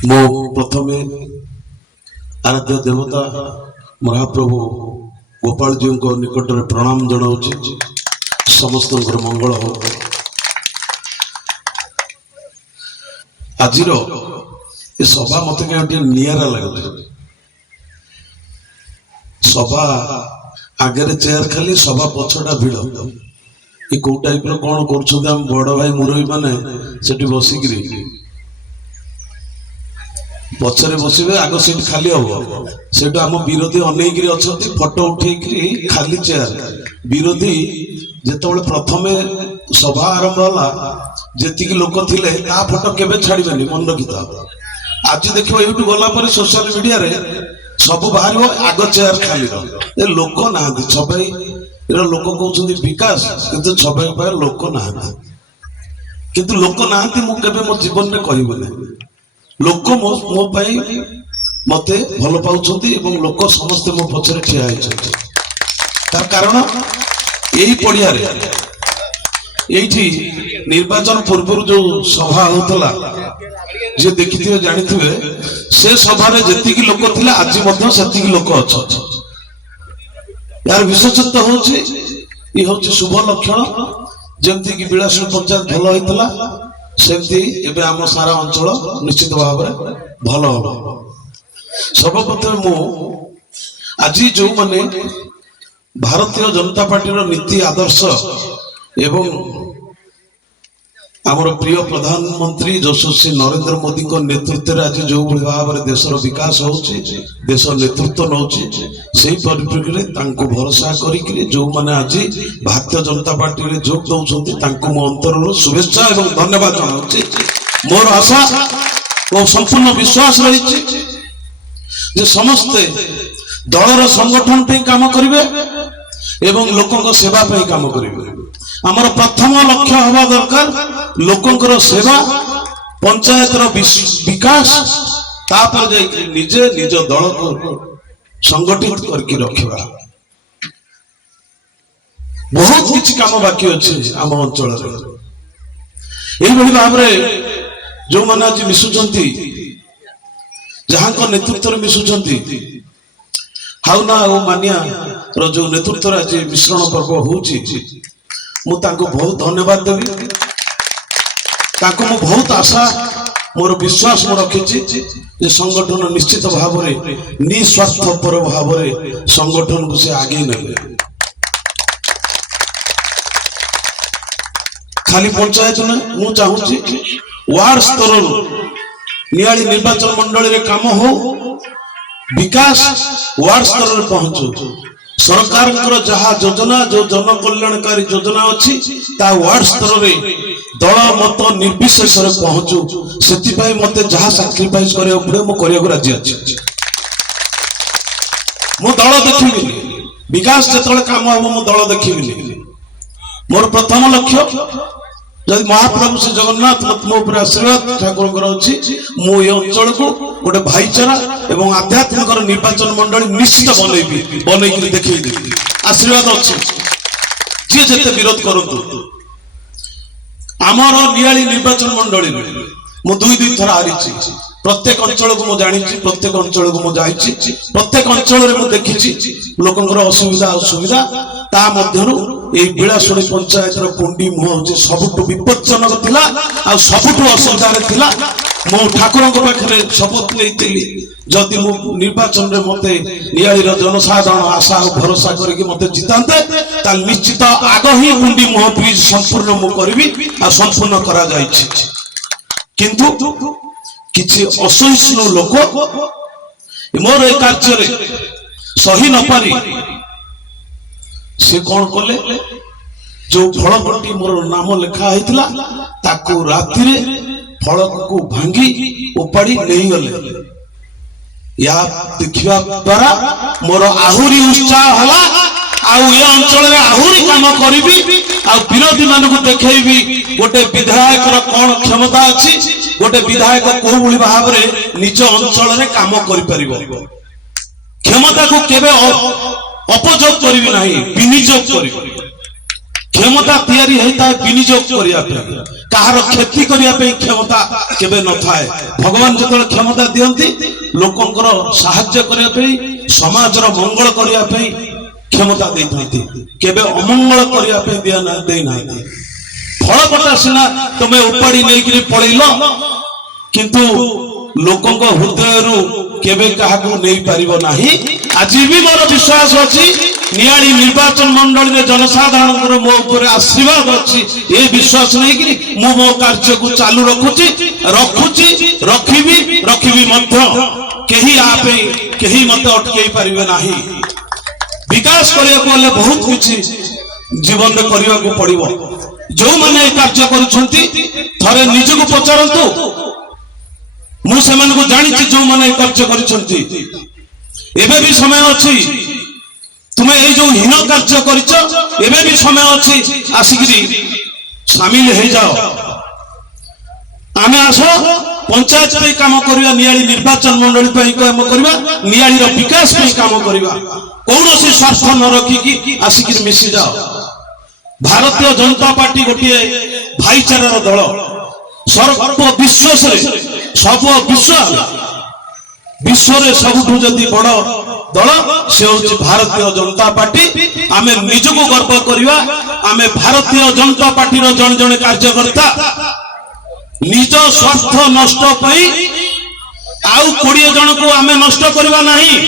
मो प्रथमे आराध्य देवता महाप्रभु गोपाल जी को निकट में प्रणाम जनाऊँ समस्त मंगल हो। आज सभा मत कहीं निरा लगे सभा आगे चेयर खाली सभा पछटा भिड़ ये कौ टाइप कौन कर बड़ भाई मुरई माने बसिक पछरे बसवे आग सीट खाली हम से आम विरोधी अनेक अच्छा फटो उठे खाली चेयर विरोधी जो प्रथम सभा आरंभ है जी लोक थे फटो के छाड़े मन रखी था। आज देख यूट्यूब गला सोशल मीडिया रे सब बाहर आग चेयर खाली लोक ना छबाई लोक कहते विकास किंतु छबाई लोक ना किंतु लोक ना मो जीवन में कहबे लोक मो मते भल पाउछंती एवं लोक समस्ते मो पछरे ठिया होइछंती। तार कारण एही पड़िया रे एठी निर्वाचन पूर्व जो सभा होतला जे देखिथिबे जानिथिबे से सभा रे जेतिकी लोक थिला आज मध्य सेतिकी लोक अछंती। यार विशेषत्व होछि ई होछि शुभ लक्षण जेमति कि बिलासपुर पंचायत भल होइतला सेमती एबे आम सारा अंचल निश्चित भाव में भल हम। सर्वप्रथम मु आज जो माने भारतीय जनता पार्टी नीति आदर्श एवं आमर प्रिय प्रधानमंत्री यशस्वी नरेंद्र मोदी को नेतृत्व में आज जो भाव में देशर विकास होछि देश नेतृत्व नौछि से परिप्रेक्षी भरोसा करी जो माने आज भारतीय जनता पार्टी रे जोग दौरान तांको मो अंतर शुभेच्छा एवं धन्यवाद जनाऊँ। मोर आशा और संपूर्ण विश्वास रही समस्ते दलर संगठन पे काम करेंगे एवं लोकों सेवा पे काम करेंगे। आमर प्रथम लक्ष्य हवा दरकार लोकों सेवा पंचायत विकास तापर निजे निज दल को संगठित करके रखा। बहुत किछि काम बाकी अच्छे आम अंचल भाव में जो मैंने आज मिशुंट जहाँ को नेतृत्व में मिशुंट हाउना और मानिया जो नेतृत्व आज मिश्रण पर्व होची बहुत धन्यवाद देवी मु बहुत आशा मोर विश्वास मो रखी संगठन निश्चित भाव में निस्वार्थपर भाव में संगठन को से आगे ने खाली पंचायत में मु चाहूँगी वार्ड स्तर नियाली निर्वाचन मंडल रे काम हो विकास वार्ड स्तर में पहुंचू सरकार जहाँ योजना जो जन कल्याणकारी योजना अच्छी वार्ड स्तर में दल मत निर्विशेष पहुंचू से मत जहाँ साक्रिफाइस करिया पड़े मो करिया को राजी अच्छी मो दल देखी विकास जो काम हम मो दल देखी मोर प्रथम लक्ष्य जब महाप्रभु श्री जगन्नाथ मो पर आशीर्वाद ठाकुर अच्छी मु ये अंचल को गोटे भाईचारा एवं आध्यात्मिक निर्वाचन मंडल निश्चित बनई देखेदेवी आशीर्वाद अच्छी जी जिते विरोध करूँ आमर नियाली निर्वाचन मंडल मु दुई थर हारी प्रत्येक अंचल को मुझे जानी प्रत्येक अंचल को मुझे जाइए प्रत्येक अंचल में देखी लोकंर असुविधा असुविधा ता मध्यरु ए बिलासुणी पंचायत पुंडी मुह हूँ सबुठ विपज्जनक थिला आ सबुठ असुविधा थिला मो ठाकुर पाखे शपथ नहीं जदि मु निर्वाचन में मत नियाली जनसाधारण आशा और भरोसा करके मत जितांते ताल निश्चित आग ही पुंडी मुह पी संपूर्ण मु करी आ संपूर्ण करा जाइछि किंतु किछि असहिष्णु लोक मोर ए कार्य सही न पारी से कौन कले जो फलकटी मोर नाम लिखा होता ताकू राति फलक को भांगी उपाड़ी नहीं गले या देखा द्वारा मोर आहुरी उत्साह हला ये अंचल आहुरी काम करी विरोधी मान को देखी गोटे विधायक कौन क्षमता अच्छी गोटे विधायक कौ भाव में निज अंचल काम कर क्षमता को केवे अपयोग करी ना विनियोग कर क्षमता तैयारी होता है विनियोग करिया पे कहार क्षति करिया पे क्षमता केबे न थाए भगवान जतल क्षमता दियंती लोकंकर सहाय्य करिया पे समाजर मंगल करिया पे क्षमता देथांती केबे अमंगल करिया पे दिया ना दे नांती फलकटा सिना तुमे उपाड़ी नै कि पळैलो किंतु लोकंक हृदयरु केबे काहाकू नै पारिबो नाही आज भी मोर विश्वास अछि नियाली निर्वाचन मंडल में जनसाधारण मो ऊपर आशीर्वाद अच्छी ये विश्वास नहीं कि मु मो कार्य को चालू रखी कहीं मत अटकई पारिबे नाही विकास करिया को बहुत किछि जीवन में करिया को पड़िबो जो माने कार्य करूछंती थरे निजको पचारंतु मु सेमान को जानि छि जो माने कार्य करूछंती एबे भी समय अछि तुम्हें ये जो हीन कार्य करिछ एबे भी समय अछि आसिकरी शामिल हो जाओ आमे आसो पंचायत पे काम करिया नियाली निर्वाचन मंडली पे काम करिवा नियाली रो विकास पे काम करिवा कौनसी स्वार्थ न रखी कि आसिकरी मिसी जाओ भारतीय जनता पार्टी गोटे भाईचारार दल सर्व विश्व सब विश्व रे सबुठु जदी बड़ दल से होची भारतीय जनता पार्टी आमे निजको गर्व करिवा आमे भारतीय जनता पार्टी रो जन जन कार्यकर्ता निज स्वार्थ नष्ट पई आउ 20 जन को आमे नष्ट करिवा नाही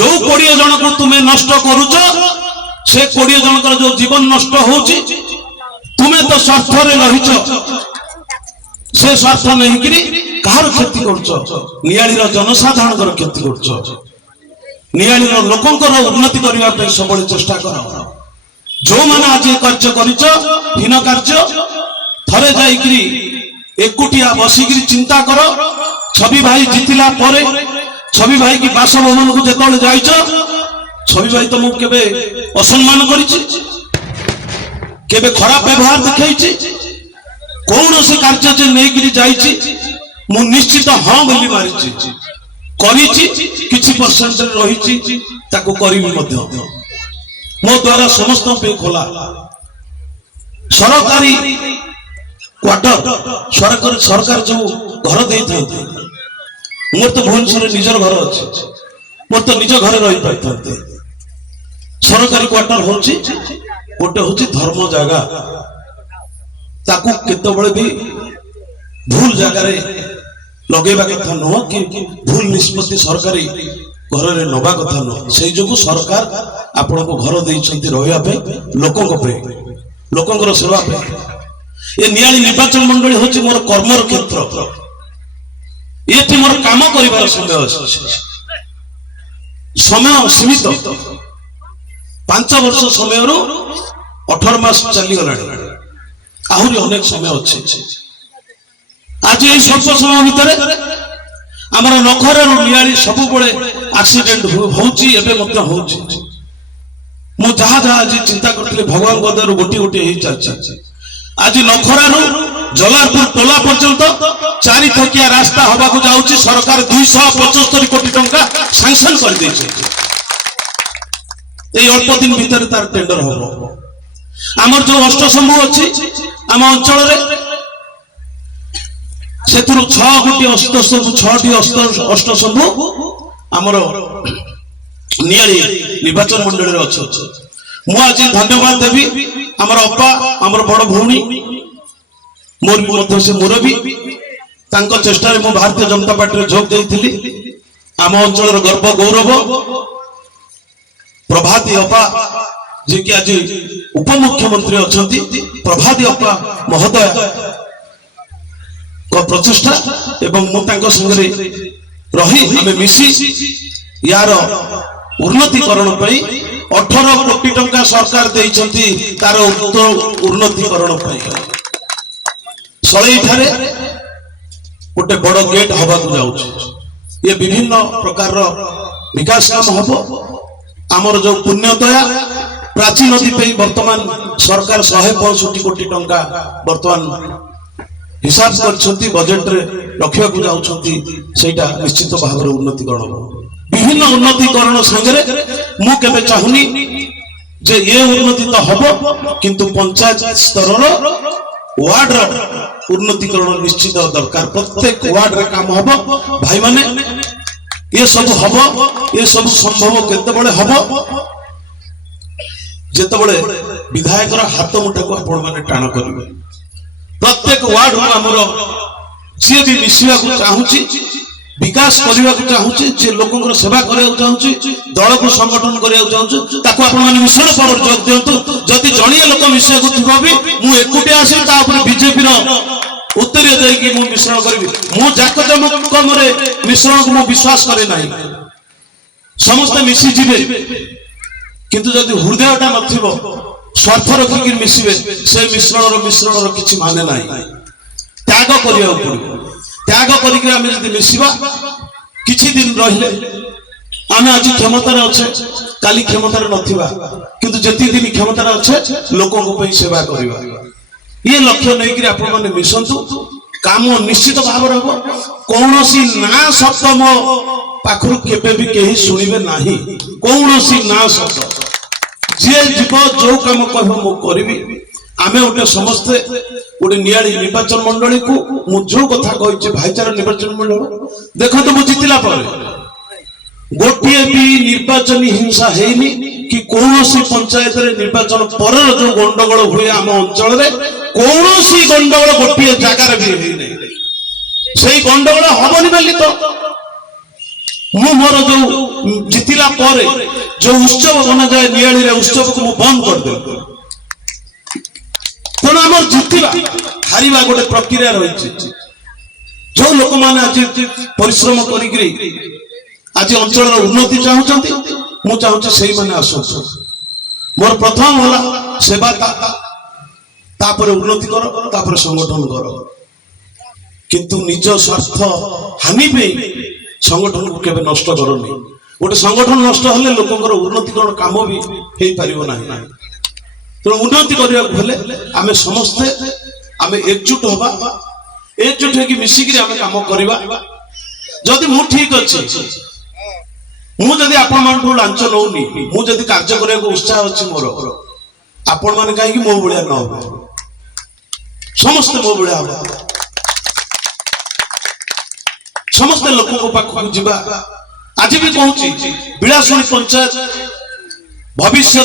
जो 20 जन को तुमे नष्ट करूछ से 20 जन कर जो जीवन नष्ट होची तुमे तो स्वार्थ रे रहिछ से स्वार्थ नहीं कि कहार क्षति करछ नियाली रो जनसाधारण कर क्षति करछ नियाली रो लोकंकर उन्नति करबा पे सबले चेष्टा कर जो माने आज कार्य करिछ हीन कार्य थरे जाई कि एकुटिया बसिकरी चिंता कर छवि भाई जितिला परे छवि भाई की बासभवन को जेतले जाइछ छवि भाई तो मु केबे असम्मान करिछि केबे खराब व्यवहार दिखाइछि कौन से कार्य जे नै कि जाइछि मु निश्चित हां बोली मारिछि करिछि किछि परसेंट रहिछि ताको करिबि मध्य मो द्वारा समस्त पे खोला सरकारी क्वार्टर सरकार जो घर दे मोर तो भुवनेश्वर निजर घर अच्छे मोर तो निज घर रही पाई सरकारी क्वार्टर होची गोटे होची धर्म जगह ताकू केतबळे भी भूल जगह रे लगेबा कथा न कि भूल निष्पत्ति सरकारी घर रे नबा कथा न से जो सरकार आपण को घर देइछंती रहया पे लोकंकर सेवा पे ये नियाली निर्वाचन मंडली होची मोर कर्मर क्षेत्र ये मोर काम करिवार समय सीमित 5 वर्ष समय 18 मास चली गला आहुरी अनेक समय अच्छे आज ये स्वल्प समय भितर आमर नखर नियाली सब बड़े एक्सीडेंट होची एबे मत होची मु जहा जहा आज चिंता करथले भगवान गदर गोटी गोटी हे चलछि आज नखरारू जलारपुर टोला पर्यंत 4 थकिया रास्ता हवा को जाउची सरकार 275 कोटी टंका सैंक्शन कर देछि ए अल्प दिन भीतर तार टेंडर होबो हमर जो अष्टशंभु अछि आम अंचल रे सेतुरु 6 कोटी अष्टशंभु 6टी अष्टशंभु हमर नियाली निर्वाचन मंडल रे अछि मु आज धन्यवाद देबी हमर अप्पा हमर बड़ भौणी मोर मध्य से मुरबी तांको चेष्टा रे मु भारतीय जनता पार्टी रे जोग देइथिली आम अंचल रे गर्व गौरव प्रभाती अप्पा जे कि आज उपमुख्यमंत्री अछंती प्रभाती अप्पा महोदय को प्रचेष्टा एवं मु तांको संगे रही हमें मिसी यार उन्नतिकरण पई 18 कोटी टंका सरकार देइछंती तार उन्नतिकरण पई सळई ठारे गोटे बड़ गेट हवा को जाउछ ये विभिन्न प्रकार विकास काम हबो आमर जो पुण्यदया प्राची नदी पे वर्तमान सरकार 165 कोटी टंका वर्तमान हिसाब करछंती बजेट रे रखिया को जाउछंती सेटा निश्चित भाव रे उन्नतिकरण विभिन्न उन्नतिकरण संगे मु केबे चाहुनी जे ये उन्नति तो हम किंतु पंचायत स्तर वार्ड उन्नतिकरण निश्चित दरकार प्रत्येक वार्ड रे काम हम भाई माने ये सब हम ये सब संभव केतेबेले हम जेतेबेले विधायक हाथ मुठा को आपण माने टाण करिवे प्रत्येक वार्ड हमर जे भी मिसिया को चाहूची विकास करने को चाहूची जे लोकंकर सेवा करने को चाहूची दल को संगठन करने को चाहूची ताको आपण माने मिशन पावर जोग दियंतु जदि जणिया लोक मिसिया को थिबो भी मु एकुटे आसी ता ऊपर बीजेपी रो उत्तरीय जाई कि मु मिश्रण करबी मु जाकजमक मरे मिश्रण को मु विश्वास करे नाही समस्त मिसी जिवे किंतु जदि हृदयटा नथिबो स्वार्थ रखिक मिसिबे से मिश्रण रो किछि माने नाही त्याग करिया पड़िबो त्याग करिक आमे जदि मिसिबा किछि दिन रहिले आमे आज क्षमतार अच्छे काली क्षमतार नथिबा किंतु जति दिन क्षमतार अच्छे लोकों को पई सेवा करिबा ये लक्ष्य नहीं कि आपण माने मिसंतु काम निश्चित भाव रे हो कोनोसी ना शब्द मो पाखरु केबे भी केही सुनिबे नाही कोनोसी ना शब्द जे जीव जो काम कहबो मो करबी आमे उठे समस्ते उठे नियाली निर्वाचन मंडली को मु जो कथा कहछि भाईचारा निर्वाचन मंडल देखो तो मु जितिला पर गोटिए भी निर्वाचन हिंसा हेनी कि कोनोसी पंचायत रे निर्वाचन पर जो गंडगोल हुए आम अंचल रे कोनोसी गंडगोल गोटिए जगह रे भी हेनी सेही गंडगोल हबनी बेली तो मु मोर जो जितिला पर जो उत्सव बना जाए नियाली रे उत्सव को मु बंद कर दे तेणु आम जितवा हारिबा गोटे प्रक्रिया रही जो लोक मैंने आज परिश्रम करी आज अंचल उन्नति चाहूँ मु चाहूँ से मोर प्रथम होला सेवा तापर उन्नति कर तापर संगठन कर किंतु निज स्वार्थ हानि पे संगठन को केबे नष्ट करनी गोटे संगठन नष्ट हेले लोकंकर उन्नतिकरण काम भी हो पारिबो नाही तेणु उन्नति करने आम समस्ते आम एकजुट हवा एकजुट होगी मिसिक काम करवा जदि मु ठीक अच्छे मुझे आपण मान लांच नौनी मुझे कार्य करने को उत्साह अच्छी मोर आपण मैंने कहीं मो भाया न हो समस्ते मो भाया हम समस्ते लोक पाखक जावा आज भी कहूँ बिलासुणी पंचायत भविष्य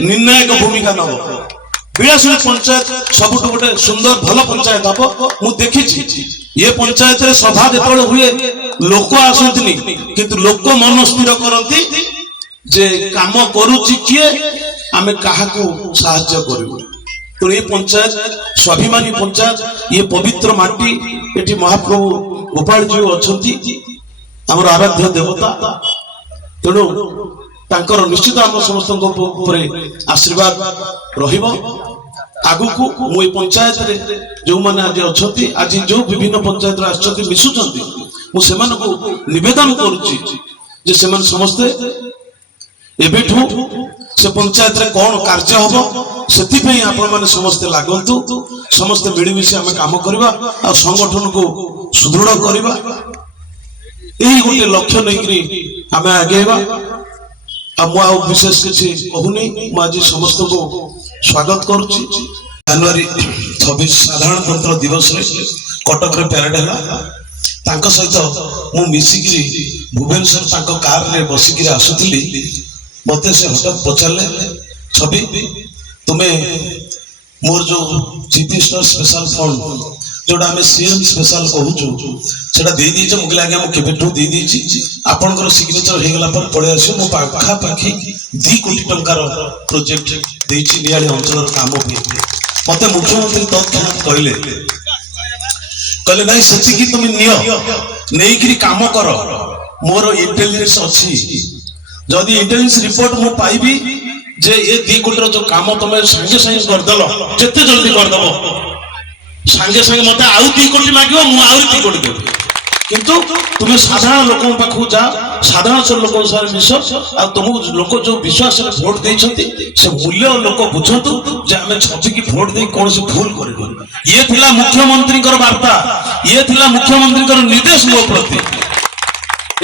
निर्णायक भूमिका नब बिलासुणी पंचायत सबुठ गोटे सुंदर भल पंचायत हम मु देखी ये पंचायत रे सभा जो हुए लोक आसती किंतु लोक मन स्थिर करती जे काम करुची किए आमे काहाकू साहाय्य करू तो ये पंचायत स्वाभिमानी पंचायत ये पवित्र माटी एटी महाप्रभु गोपाल जी अच्छा आमर आराध्य देवता तेणु तांकर निश्चित आम समस्त आशीर्वाद रहिबो आगु को मु पंचायत रे जो माने आज अछंती आज जो विभिन्न पंचायत आछंती मिसुचंती मु सेमान को निवेदन करूची जे सेमान समस्त एबेठू से पंचायत रे कोन कार्य हबो सेति पई आपण माने समस्त लागंतु समस्त मिलिमिशि आमे काम करबा आ संगठन को सुदृढ़ करबा एही गोटे लक्ष्य नै करी आमे आगेबा विशेष किसी कहूनी आज समस्त को स्वागत करुच्ची जनवरी 26 साधारणतंत्र दिवस कटक रे परेड है सहित मु मिसिकी भुवनेश्वर कार रे बसिकी आसुली मत से हठात पचारे छवि तुम्हें मोर जो चीफ मिनिस्टर स्पेशल फंड जोड़ा आम सीएम स्पेशल कहूँ से मुझे आज्ञा मुझे दे आपंकर सिग्नेचर हो गला पड़े आस मो पाखापाखि 2 कोटी टंकार प्रोजेक्ट नियाली अंचल काम मत मुख्यमंत्री तत्क्षणात कहले ना से तुम नहीं काम कर मोर इंटेलिजेंस अच्छी जदि इंटेलिजेंस रिपोर्ट मु पाइबी जे ये 2 कोटी जो काम तुम संगे संगे करदेल जिते जल्दी करदेव सांगे सांगे मत आउ 2 कोटी मांगो मु आउ 2 कोटी देबी किंतु तुम्हें साधारण लोकों पाखु जा साधारण लोकों सारे मिस आ तुमको लोक जो विश्वास रे वोट देछंती से मूल्य लोक बुझंतु जे हमें छवि की वोट दे कौन से भूल करिबो ये थिला मुख्यमंत्री कर वार्ता ये थिला मुख्यमंत्री कर निर्देश मो प्रति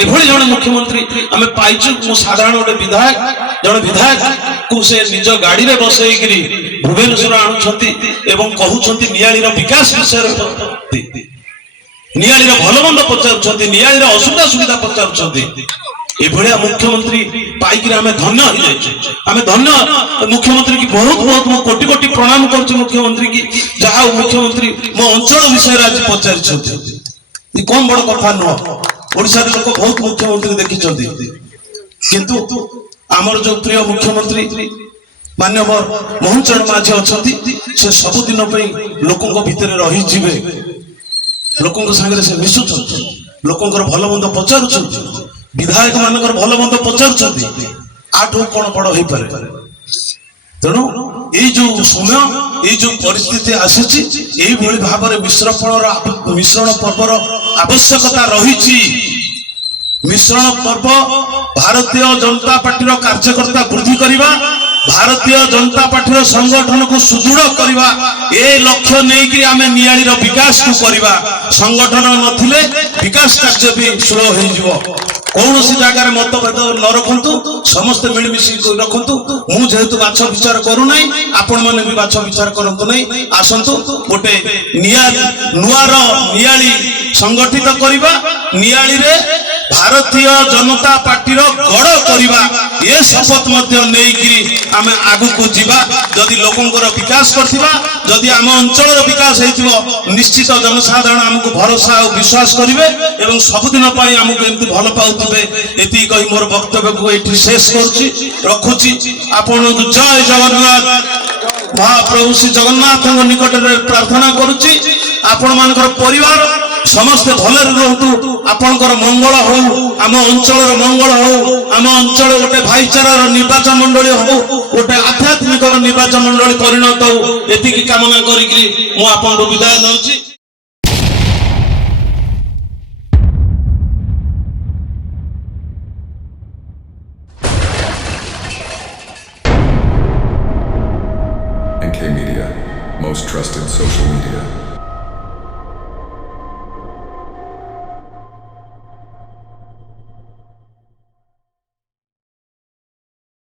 एभली जड़े मुख्यमंत्री आम पाइचु मु साधारण गोटे विधायक जड़े विधायक को से निज गाड़ी रे बसैकरी भुवनेश्वर आणुछंती एवं कहउछंती नियालीर विकास विषय नियालीर भल मंद पचारुछंती नियालीर असुविधा सुविधा पचारुछंती एभलिया मुख्यमंत्री पाइकरी आम धन्य हो जाइए आम धन्य मुख्यमंत्री की बहुत बहुत मो कोटि कोटि प्रणाम करुछु मुख्यमंत्री की जहा मुख्यमंत्री मो अंचल विषय आज पचारि कौन बड़ कथा नुह ओडिशा लोक बहुत मुख्यमंत्री देखी किंतु आमर जो प्रिय मुख्यमंत्री मान्यवर मोहन चरण माझी अच्छा से सबुदिन लोकों भितर रही जीवे लोकों संगे से मिशुच लोकों भल मंद पचार विधायक मान भल मंद पचार आठ कौन बड़ हो पारे तेणु ये जो समय ये जो परिस्थिति आसी भाव में मिश्रण पर्वर आवश्यकता रही मिश्रण पर्व भारतीय जनता पार्टी कार्यकर्ता वृद्धि करवा भारतीय जनता पार्टी संगठन को सुदृढ़ करवा ए लक्ष्य नहीं कि आमे नियालीर विकास को करवा संगठन नथिले विकास कार्य भी स्लो हो जिवो कौन सी जगह मतभेद न रखु समस्त मिलमिशी रखु मुझे बाछ विचार करूना आपण मैंने भी बाछ विचार करतु नहीं आसतु गोटे नुआर नियाली संगठित करवा नियाली रे भारतीय जनता पार्टी गड़ करवा ये शपथ नहीं आम आगु को जीवा जदि लोकंर विकास करथिबा जदि आम अंचल विकास होइथिबो निश्चित जनसाधारण आमको भरोसा और विश्वास करिवे एवं सबुदिन पई आमको एमति भल पाउथिबे एति कहि मोर वक्तव्य को एठी शेष करूची रखुची आपण जय जगन्नाथ महाप्रभु श्री जगन्नाथ निकट में प्रार्थना करुची आपण मानकर परिवार समस्त भले रहतु आपणकर मंगल हो आम अंचल मंगल हो आम अंचल गोटे भाईचारार निर्वाचन मंडली हो गोटे आध्यात्मिक निर्वाचन मंडली परिणत हो एति कामना करी मु आपन विदाय नउची। NK Media, most trusted social media.